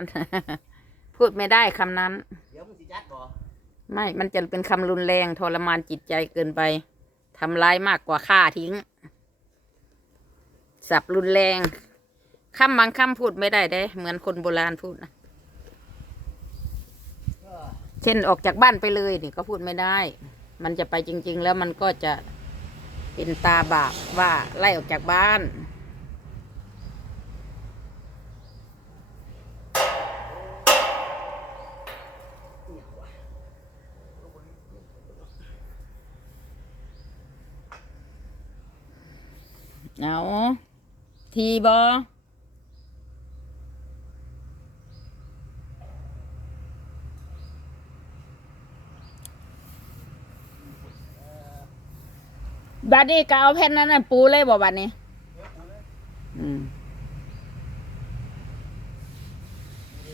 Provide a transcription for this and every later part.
มัน พูดไม่ได้คำนั้น เดี๋ยวมึงสิจัดบ่ไม่ มันจะเป็นคำรุนแรงทรมานจิตใจเกินไปทำร้ายมากกว่าฆ่าทิ้ง สับรุนแรงคำบางคำพูดไม่ได้เด้ เหมือนคนโบราณพูดนะเออเช่นออกจากบ้านไปเลยนี่ก็พูดไม่ได้ มันจะไปจริง ๆ แล้วมันก็จะเป็นตาบาปว่าไล่ออกจากบ้าน เนี่ยว่ะ เอาทีบอบัดนี้ก็เอาแผ่นนั้นน่ะปูเลยบ่บัดนี้ อืม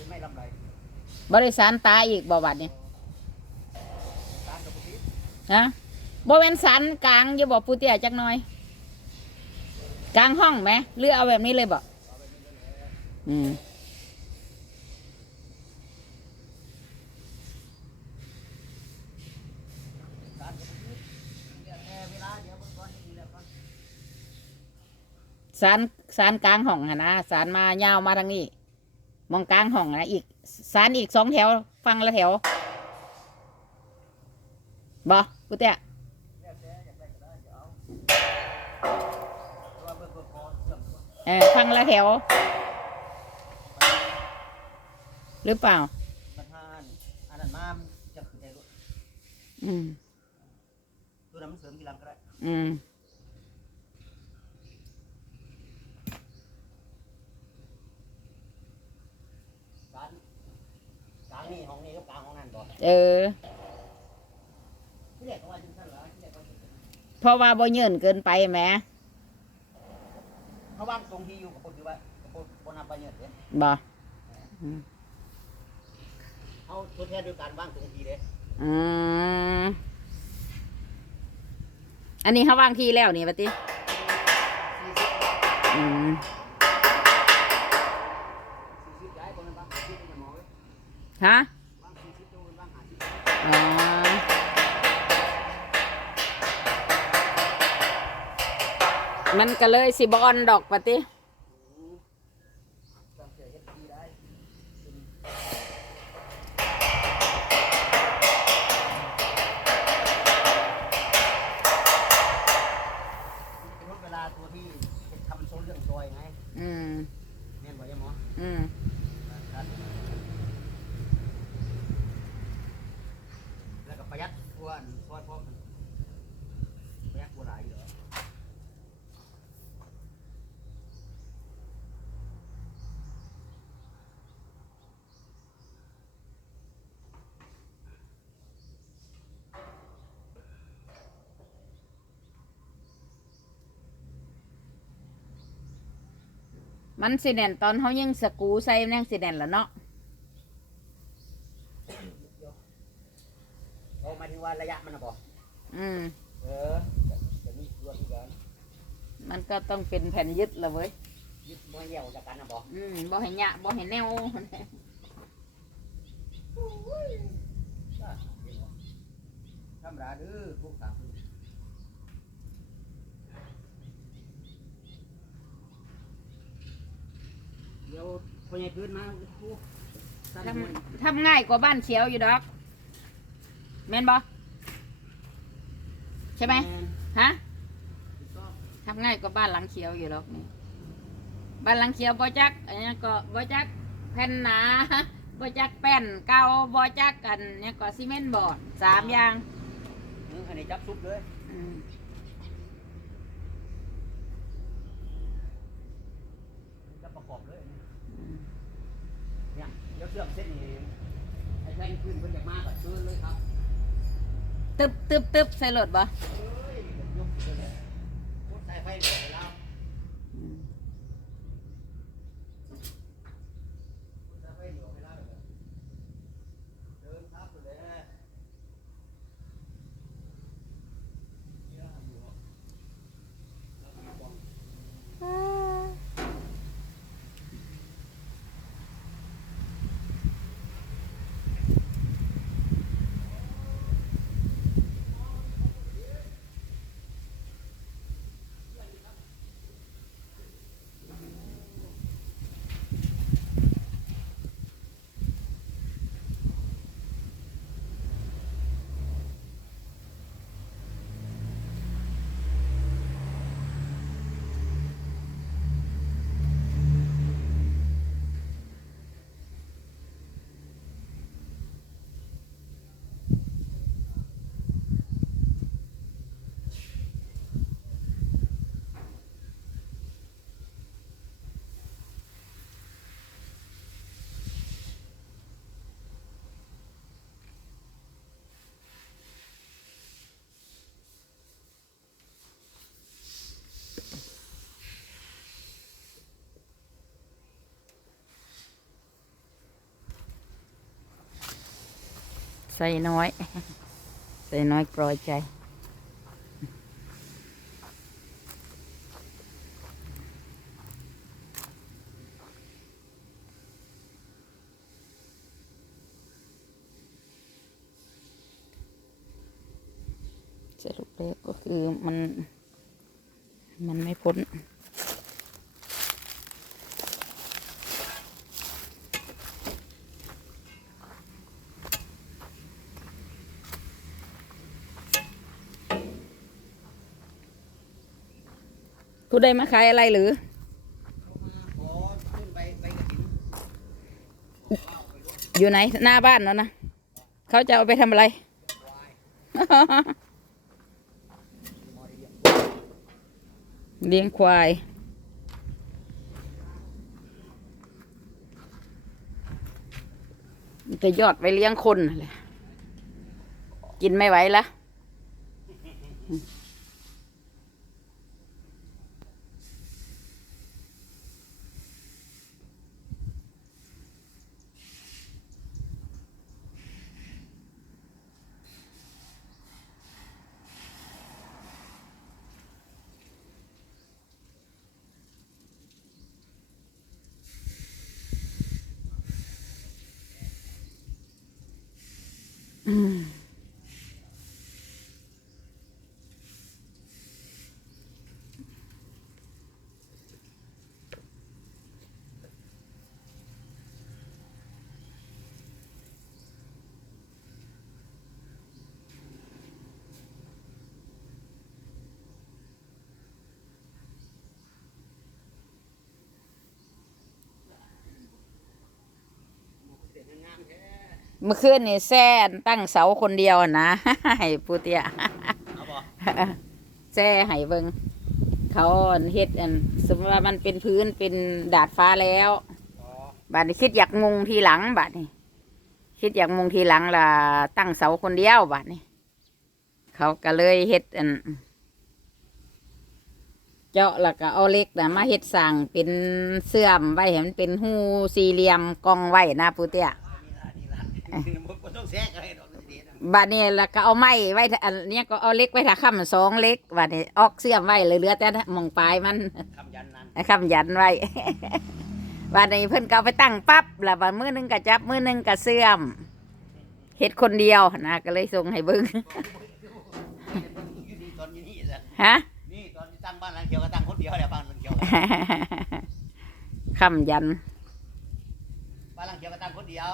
ไม่ลำไรบริสารตายอีกบ่บัดนี้ฮะบ่เป็นสันกลางอยู่บ่ปูเตียจักหน่อย กลางห้องไหมหรือเอาแบบนี้เลยบอกับผู้ที่เดี๋ยวแค่เวลาเดี๋ยวมันก่อนนี่แล้วก่อนสารสารกลางห้องหนนะสารมายาวมาทางนี้ มองกลางห้องนะอีกสารอีกสองแถว ฟังละแถวบ่ปูเตี้ย อมก่อนเออฟังละแถว หรือเปล่า ประธานอันนั้นมามันจะขึ้นได้รถอืม ตัวนั้นมันเสริมทีหลังก็ได้อืมการกลางนี่ห้องนี้กับกลางห้องนั้นบ่เออ ที่แรกก็ว่าจังซั่นเหรอที่แรกก็ว่าจังซั่นเพราะว่าบ่เยินเกินไปแหม เขาวางตรงที่อยู่กับคนที่ว่ากับคนคนนับไปเนี่ยเด้บ่เอาตัวแทนด้วยการวางตรงที่เด้อืมอันนี้เขาวางทีแล้วนี่ปะติสี่สิบอืมสี่สิ มันก็เลยสิบออนดอกปะติจำเสียเฮ็ดดีได้เป็นรถเวลาตัวที่เป็นทำโซนเรื่องซอยไงอืมแม่นบ่ยังหมออืม แล้วก็ประหยัดกว่าอันซอยพร้อมกันประหยัดกว่าหลายอยู่เหรอ มันสิแน่นตอนเขายังสกรูใส่มันยังสิแน่นแล้วเนาะเอาหมายถึงว่าระยะมันนะบ่อืม เออจะมีส่วนที่กันมันก็ต้องเป็นแผ่นยึดละเว้ย ยึดมวยเหี่ยวจากกันนะบ่อืมบ่ให้ยะบ่ให้แนว ธรรมดาเด้อพวกสามคนเดี๋ยวพอใหญ่พื้นมาโอ้สั้นทมวยำทำง่ายกว่าบ้านเขียวอยู่ดอกแม่นบ่ใช่ไหมแนฮะถูกต้องทำง่ายกว่าบ้านหลังเขียวอยู่หรอกนี่บ้านหลังเขียวบ่จักอันนี้ก็บ่จักแผ่นหนาบ่จักแป้นเก่าบ่จักกันเนี่ยก็ซีเมนต์บอร์ดสามอย่างเอออันนี้จับซุปเลยอืม จับ ประกอบเลย เนี่ยเดี๋ยวเสื่อมเส้นนี้ให้แท่งขึ้นเพิ่นอยากมากก็เชิญเลยครับตึบตึบตึบใส่รถบ่เอ้ยยกเลยเนี่ยกดสายไฟเดี๋ย ใส่น้อย ใส่น้อยปล่อยใจ สรุปแล้วก็คือมัน มันไม่พ้น ผู้ใดมาขายอะไรหรือออยู่ไหนหน้าบ้านแล้วนะ เขาจะเอาไปทำอะไร ควายมอดีย เลี้ยงควาย จะยอดไปเลี้ยงคนนั่นแหลยกินไม่ไหวละ Mm. เมื่อคืนนี่แซ่นตั้งเสาคนเดียวอะนะให้ปูเตียเอาบ่แซ่ให้เบิงเขาเฮ็ดอันสมมติว่ามันเป็นพื้นเป็นดาดฟ้าแล้วอ๋อบัดนี้คิดอยากมุงทีหลังบัดนี้คิดอยากมุงทีหลังล่ะตั้งเสาคนเดียวบัดนี้เขาก็เลยเฮ็ดอันเจาะแล้วก็เอาเหล็กนะมาเฮ็ดสั่งเป็นเสื่อมไว้ให้มันเป็นหูสี่เหลี่ยมกองไว้นะปูเตียนี่ละนี่ละ บ่ต้องแทรกอะไรดอกมันสิเด็ดอะบัดนี้แล้วก็เอาไม้ไว้ถ้าอันเนี้ยก็เอาเหล็กไว้ถ้าค้ำสองเหล็กบัดนี้ออกเสื่อมไว้เลยเหลือแต่หมองปลายมันคำยันนั้นคำยันไว้วันนี้เพิ่นก็เอาไปตั้งปั๊บแล้ววันมือหนึงก็จับมือหนึงก็เสื่อมเฮ็ดคนเดียวนะก็เลยส่งให้เบิ่งอยู่นี่ตอนอยู่นี่ซะฮะนี่ตอนที่ตั้งบ้านหลังเขียวก็ตั้งคนเดียวแหละบ้านหลังเขียวคำยันบ้านหลังเขียวก็ตั้งคนเดียว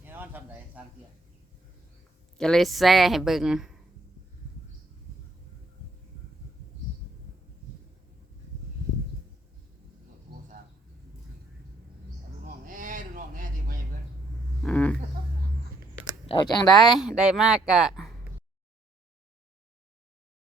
แน่นอนทำได้สร้างเตียง ก็เลยแซ่ให้เบิง่งเอาจังได้ ได้มากกะ